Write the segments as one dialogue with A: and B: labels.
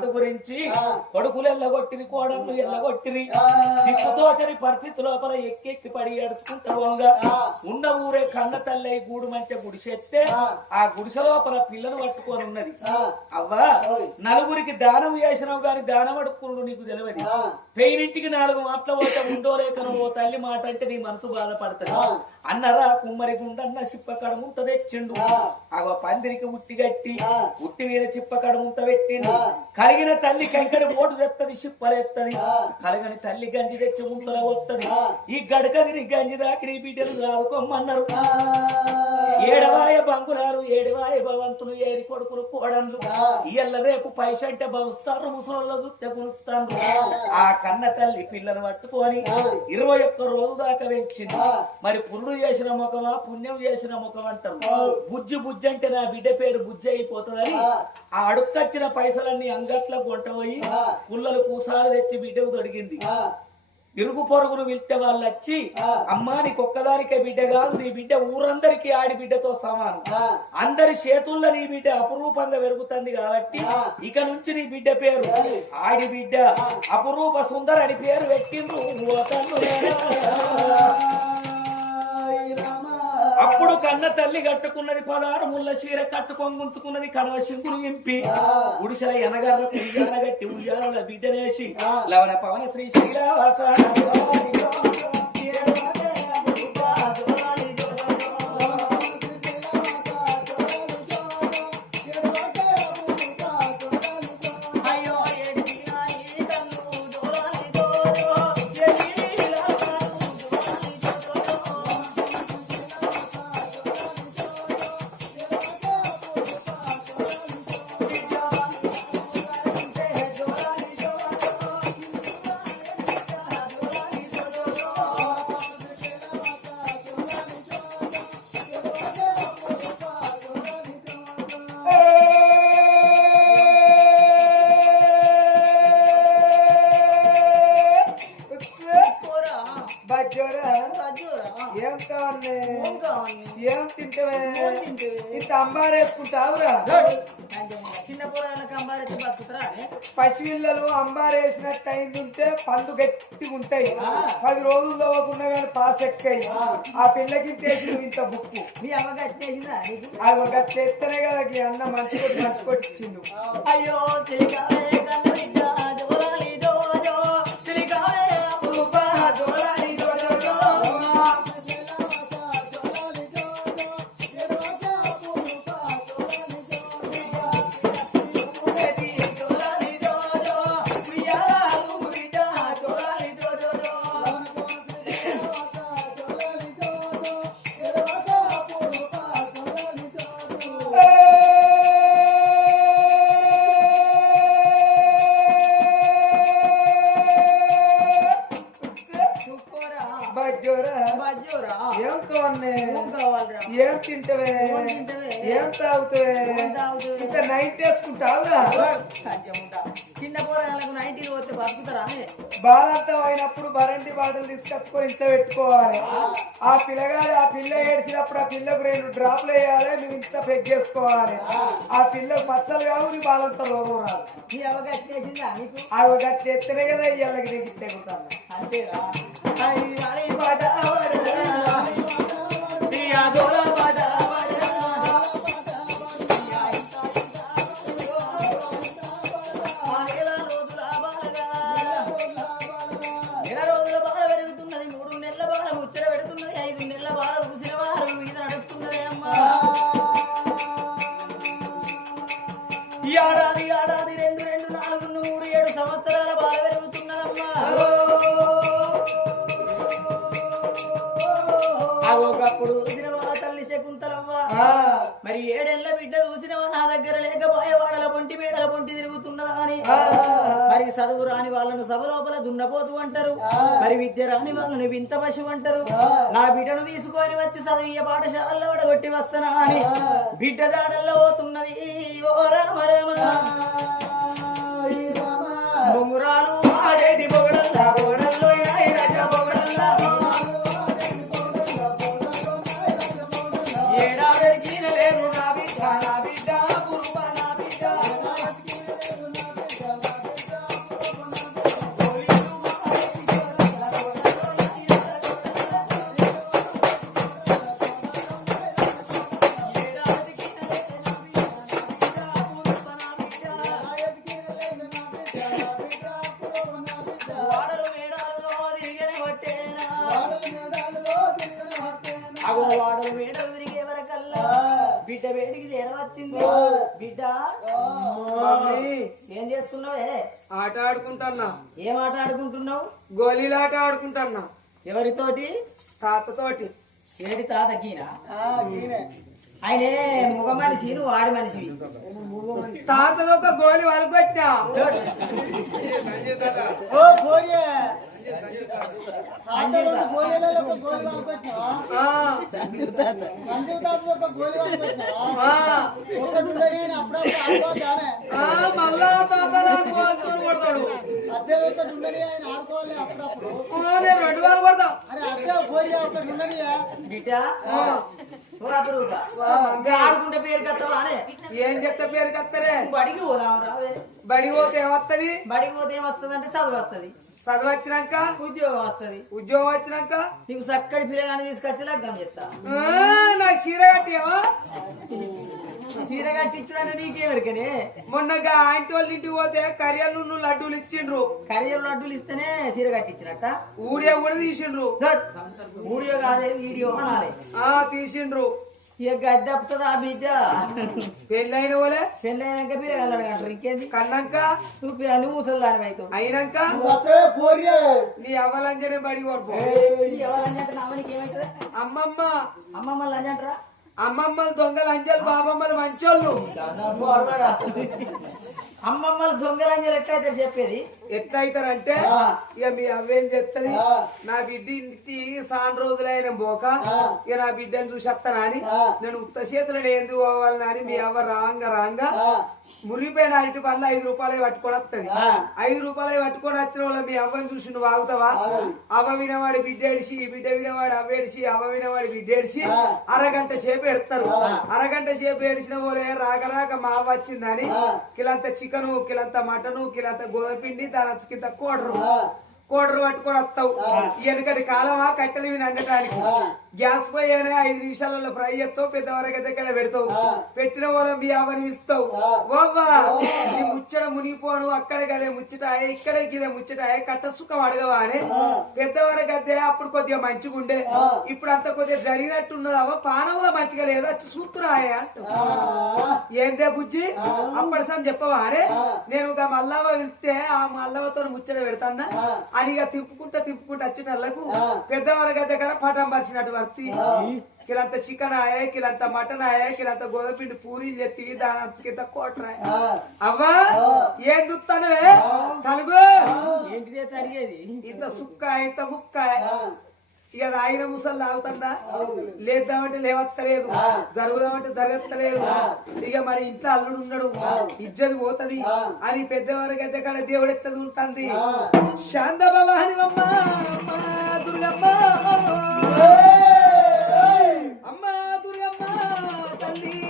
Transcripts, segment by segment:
A: అందు గురించి కొడుకులు ఎల్లగొట్టిరి కోడళ్ళు ఎల్లగొట్టిరి. దిక్కుతోచని పరిస్థితి లోపల ఎక్కెక్కి పడి ఏడుచుకుంటా వంగ ఉన్న ఊరే కన్న తల్లి గూడు మంచి గుడిసెత్తే ఆ. గుడిసె లోపల పిల్లలు పట్టుకొని ఉన్నది. అవ్వా నలుగురికి దానం చేసినావు గాని దానం అడుక్కున్నాడు నీకు తెలియదు పెయినింటికి నాలుగు మాటలు పోతే ఉండో లేకను ఓ తల్లి మాట అంటే నీ మనసు బాధపడుతుంది. అన్నరా కుమ్మరి గుండన్న చిప్ప కడుముంట తెచ్చిండు. అగో పందిరికి ఉట్టి గట్టి ఉట్టి మీద చిప్ప కడుముంట పెట్టిండు. కలిగిన తల్లి కంకడి మోటు తెత్తది చిప్పలేత్తది కలగని తల్లి గంజి తెచ్చి ముంతల వత్తది ఈ గడకదిని గంజి దాకి బిడ్డలు రాదుకోమన్నారు ఏడవాయ బంకులారు ఏడవాయ భవంతులు ఏరి కొడుకులు కోడన్లు. ఇయ్యల్ల రేపు పైస అంటే భవిస్తారు ముసలోళ్ళ చూస్తే కొనుస్తాను ఆ. కన్న తల్లి పిల్లలు పట్టుకొని ఇరవై ఒక్క రోజు దాకా పెంచింది మరి పురుడు చేసిన ముఖమా పుణ్యం చేసిన ముఖం అంటారు. బుజ్జి బుజ్జి అంటే నా బిడ్డ పేరు బుజ్జి అయిపోతుందని ఆ. అడుక్కొచ్చిన పైసలన్నీ అంగట్లో కొంటపోయి పుల్లలు కూసాలు తెచ్చి బిడ్డకు తొడిగింది. ఇరుగు పొరుగును పిలిస్తే వాళ్ళు వచ్చి అమ్మా నీకు ఒక్కదానికే బిడ్డ కాదు నీ బిడ్డ ఊరందరికీ ఆడి బిడ్డతో సమానం అందరి చేతుల్లో నీ బిడ్డ అపురూపంగా పెరుగుతుంది కాబట్టి ఇక నుంచి నీ బిడ్డ పేరు ఆడి బిడ్డ అపురూప సుందర్ అని పేరు పెట్టిండ్రు. కన్న తల్లి కట్టుకున్నది పదారు ముళ్ళ చీర కట్టుకొని గుంచుకున్నది కడవ సింగులు ఇంపి. గుడిసెల ఎనగర్ర ఉయ్యాల గట్టి ఉయ్యాల బిడ్డనేసి లవణ పవన శ్రీ శ్రీరావాస
B: ఏం కావాలి?
C: ఏం
B: తింటావే? ఇంత అంబారేసుకుంటావురా
C: చిన్న బతుకుతారా?
B: అంబారేసినట్టు అయింది ఉంటే పళ్ళు గట్టిగా ఉంటాయి. పది రోజులు తవ్వకుండా కానీ పాస్ ఎక్కాయి. ఆ. పిల్లకి తెసి ఇంత బుక్కు.
C: మీ అమ్మ
B: ఒక ఎత్తనే కదా అన్న మంచి కొట్టి మంచి కొట్టించిండు
C: అయ్యో
B: ఏం కావాలి
C: ఏం
B: తింటవే?
C: ఏం
B: తాగుతావే? ఇంత నైట్ వేసుకుంటావురా.
C: చిన్న పోరాళ్ళకు నైన్టీలు పోతే బతుకుతారా?
B: బాలంతం అయినప్పుడు బరండి బాటలు తీసుకొచ్చుకొని ఇంత పెట్టుకోవాలి. ఆ. పిల్లగాడు ఆ పిల్ల ఏడ్చినప్పుడు ఆ పిల్లకు రెండు డ్రాప్లు వేయాలి నువ్వు ఇంత పెగ్గేసుకోవాలి ఆ. పిల్లకు మచ్చలు కావు నీ బాలంత రోగం రాదు. ఆ గట్టి ఎత్తనే కదా ఇయ్యాలకి నీకు తెగుతాను
C: పాట ఒకప్పుడు చూసినవా తల్లి శకుంతలవ్వ? మరి ఏడేళ్ళ బిడ్డ చూసినవా నా దగ్గర లేకపోయే వాడల పొంటి మేడల పొంటి తిరుగుతున్నదా అని? మరి చదువు రాని వాళ్ళను సభ లోపల దున్నపోతు అంటారు. మరి విద్య రాని వాళ్ళని వింత పశువు అంటారు. నా బిడ్డను తీసుకొని వచ్చి చదివే పాఠశాలలో వడగొట్టి వస్తానా అని? బిడ్డ దాడల్లో పోతున్నది. అగో బిడ్డ బిడ్డ? ఏం చేస్తున్నావే?
B: ఆట ఆడుకుంటున్నా.
C: ఏం ఆట ఆడుకుంటున్నావు?
B: గోళీలాట ఆడుకుంటున్నా.
C: ఎవరితోటి?
B: తాతతోటి.
C: ఏంటి తాత గీనా? ఆయనే మగ మనిషి నువ్వు ఆడి
B: మనిషి తాతదొక గోళి వాళ్ళు కొట్టా మళ్ళా తాత నా గోళీతో కొడతాడు. ఆ, నేను రెండు వేలు కొడతా
C: బిడ్డ ఓ అపరూప. ఇంకా ఆడుకుంటే పేరు కత్తవా అనే.
B: ఏం చెత్త పేరు కత్తరే?
C: బడికి పోదాం రావే
B: బడికి పోతే ఏమత్తది
C: బడికి పోతే ఏమొస్తుంది అంటే చదువు వస్తుంది.
B: చదువు వచ్చినాక
C: ఉద్యోగం వస్తుంది.
B: ఉద్యోగం వచ్చినాక?
C: నీకు చక్కటి పిల్లగాని తీసుకొచ్చి లగ్గం చెప్తా
B: నాకు చీర కట్టావా
C: చీర కట్టించుడంటే నీకేమరికనే?
B: మొన్నగా ఆంటీ వాళ్ళ ఇంటికి పోతే కరియర్ నుండి లడ్డూలు ఇచ్చిండ్రు.
C: కరియర్ లడ్డూలు ఇస్తేనే చీర కట్టించినట్ట?
B: ఊడియో కూడా తీసిండ్రు.
C: వీడియో కాదే వీడియో అనాలి.
B: తీసిండ్రు.
C: ఇక గద్దెప్పుతుంది ఆ బిడ్డ?
B: పెళ్ళైన వాళ్ళే?
C: పెళ్ళైనాక పిల్లగాలని అంటారు ఇంకేంది?
B: కన్నాక?
C: చూపి నువ్వు ముసలి దాని అవుతావు
B: అయినాక నీ అవ్వలంజనే బడి కొడుకో. అమ్మమ్మ.
C: అమ్మమ్మ లంజంటారా?
B: అమ్మమ్మలు దొంగలు అంజలు బాబమ్మలు మంచోళ్ళు.
C: అమ్మమ్మలు దొంగలంజలు ఎట్లయితే చెప్పేది?
B: ఎట్లా అవుతారంటే ఇక మీ అవ్వేం చెప్తది? నా బిడ్డ ఇంటి సాన్ రోజులైన పోక ఇక నా బిడ్డను చూసి వస్తానా అని నేను ఉత్త చేతులను ఎందుకు పోవాలని అని మీ అవ్వ రాంగ రాంగ మురిగిపోయిన అరటి పనులు ఐదు రూపాయలు పట్టుకొని వస్తుంది. ఐదు రూపాయలు పట్టుకొని వచ్చిన వాళ్ళ మీ అవ్వని చూసి నువ్వు ఆగుతావా? అవ్వ వినవాడి బిడ్డ ఏడిసి బిడ్డ వినవాడి అవ్వ ఏడిసి అవ్వ వినవాడి బిడ్డ ఏడిసి అరగంట సేపు ఎడతారు అరగంట సేపు ఏడిసిన వాళ్ళే రాక రాక మా అవ్వ వచ్చిందని కిలంత చికెను కిలంత మటను కిలంత గోధుమ పిండి దాని కింద కోడరు. కోడరు పట్టుకొని వస్తావు. వెనకటి కాలమా? కట్టెలు అండటానికి గ్యాస్ పోయానే ఐదు నిమిషాలలో ఫ్రై చేస్తావు పెద్దవరకు దగ్గర పెడతావు. పెట్టిన వాళ్ళ మీ అవని ఇస్తావు. ఓవ్వా. ఈ ముచ్చట మునిగిపోను అక్కడ కదే ముచ్చటాయే ఇక్కడ గిదే ముచ్చటాయే కట్ట సుఖం అడగవా అని. పెద్దవరకు అదే అప్పుడు కొద్దిగా మంచిగా ఉండే. ఇప్పుడు అంత కొద్దిగా జరిగినట్టున్నదవ్వ పానంలో మంచిగా లేదా? చూస్తురాయా ఏందే బుజ్జి? అప్పటి సార్ చెప్పవా అరే నేను ఒక మల్లవ్వ వెళ్తే ఆ మల్లవ్వతో ముచ్చట పెడతాన్నా. అని ఇక తిప్పుకుంటా తిప్పుకుంటా వచ్చేటల్లకు పెద్దవారి గద్దె కాడ పటం పరిచినట్టు వర్తి కిలంత చికెన్ ఆయే కిలంత మటన్ ఆయే కిలంత గోధుమ పిండి పూరి చెత్తి దాని అంతకింత కోటరాయ అవ్వా? ఏం చూస్తానవే తలుగు.
C: ఏంటిదే తరిగేది?
B: ఇంత సుక్క ఇంత ముక్క ఇక అది ఆయన ముసలు తాగుతుందా? లేద్దామంటే లేవత్తలేదు. జరుగుదామంటే జరగత్తలేదు. ఇక మరి ఇంట్లో అల్లుడు ఉన్నాడు. ఇజ్జది పోతది. అని పెద్దవారికి అయితే కాడ దేవుడు ఎత్త దూరుతుంది. శాంత భవాని అమ్మ దుర్గమ్మ. అమ్మా దుర్గమ్మ తల్లి.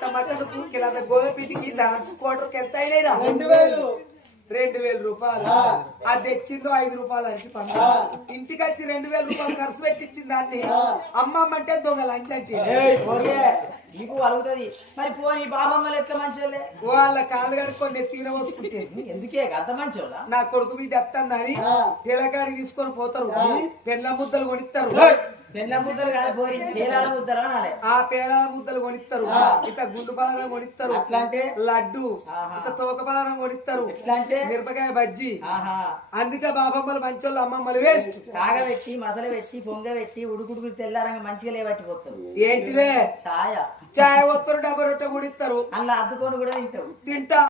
B: కిలంత మటన్ కిలంత గోధుమ పిండికి దాని కోటర్కి ఎంత అయినాయిరా రెండు వేలు. రెండు వేల రూపాయలు. అది తెచ్చిందో ఐదు రూపాయలు అంటే పండు. ఇంటికి వచ్చి రెండు వేల రూపాయలు ఖర్చు పెట్టించింది దాన్ని అమ్మమ్మ అంటే దొంగ లంచ్ అంటే.
C: నీకు అలుగుతుంది మరి పోనీ బాబమ్మలు ఎట్లా మంచోళ్ళే?
B: వాళ్ళ కాళ్ళు కడుక్కొని నెత్తిన పోసుకుంటే.
C: ఎందుకే? అంత మంచోళ్ళ?
B: నా కొడుకు బిడ్డ వస్తుందని తెలకాడికి తీసుకొని పోతారు. పెళ్ళ ముద్దలు కొనిస్తారు.
C: పెన్న ముద్దలు కాదు పోరి. పేరాల ముద్దలు అనాలి.
B: ఆ పేరాల ముద్దలు కొనిస్తారు ఇంత గుండు పలారం కొనిస్తారు
C: అట్లా అంటే
B: లడ్డు. ఇంత తోక పలారం కొనిస్తారు
C: అంటే
B: మిరపకాయ బజ్జి. అందుకే బాబమ్మలు మంచోళ్ళు అమ్మమ్మలు వేస్ట్.
C: కాగబెట్టి మసల పెట్టి పొంగ పెట్టి ఉడుకుడుకు తెల్లారంగా మంచిగా లేబట్టిపోతారు
B: ఏంటిదే?
C: ఛాయ
B: చాయ్ ఒత్తరు డబ్బా రొట్టె కొనిస్తారు
C: అలా అద్దుకొని కూడా తింటావు.
B: తింటా.